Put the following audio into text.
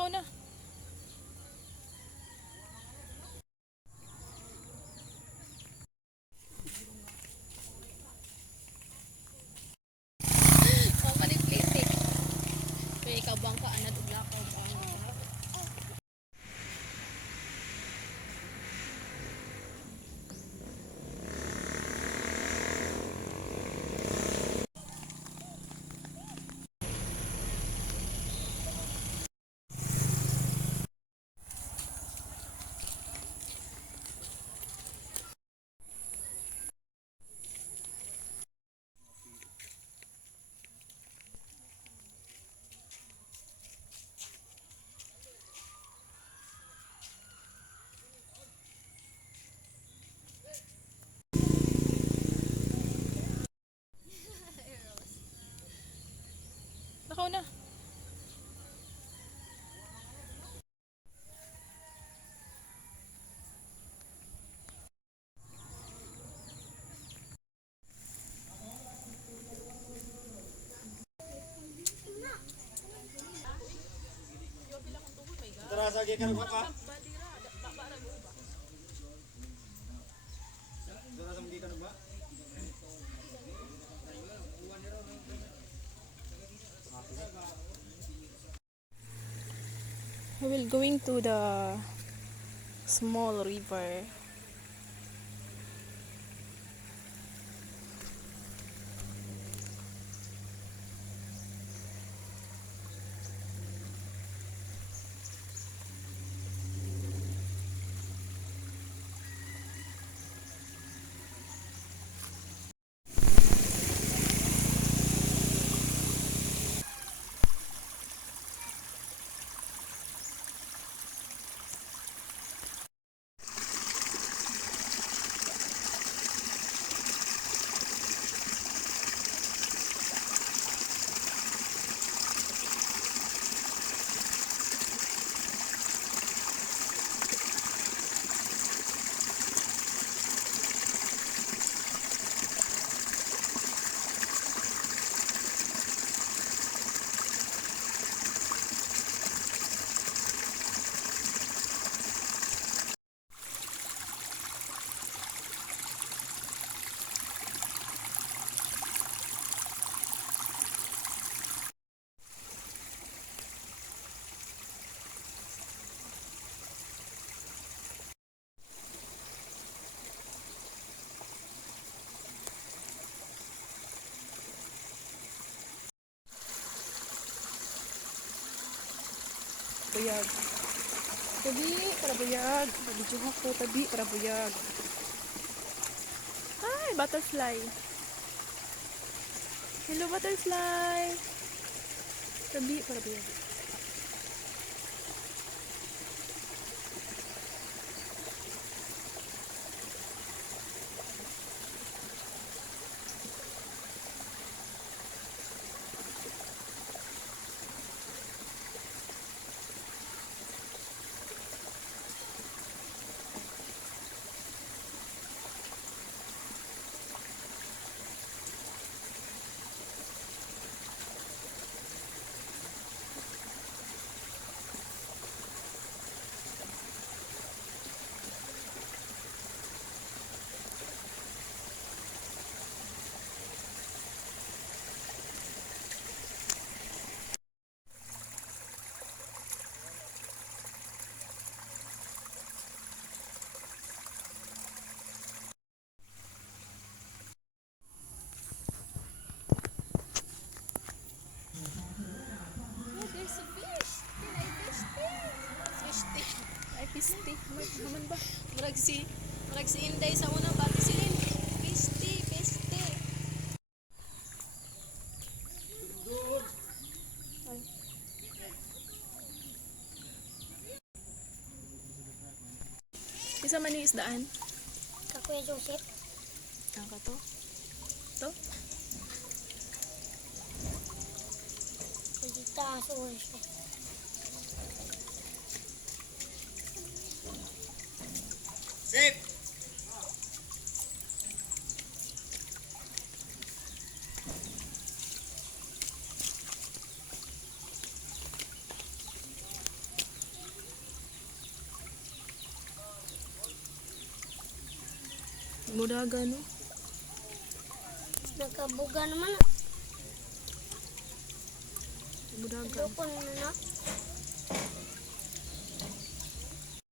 Nakaw na. Oh, maniplit. Kaya ikaw bang ka anad ug lakaw ba? Nakaw na. Terasa gikan ko ka? Terasa gikan ba? We will going to the small river. Buyag. Tabi, para buyag. Nabidyo ako, tabi, para buyag. Hi, butterfly. Hello, butterfly. Tabi, para buyag. There's a fish. Can I fish there? Fish there. Ay, piste. Haman ba? Murag si Inday sa unang bati silin. Piste, piste. Ay. Isa man yung isdaan. Kakuya Joseph. Ang ka to? To? Kudita sa oras ko. Sip! Mudaga no. Nagkabuga naman. Mudaga. Dukon na na.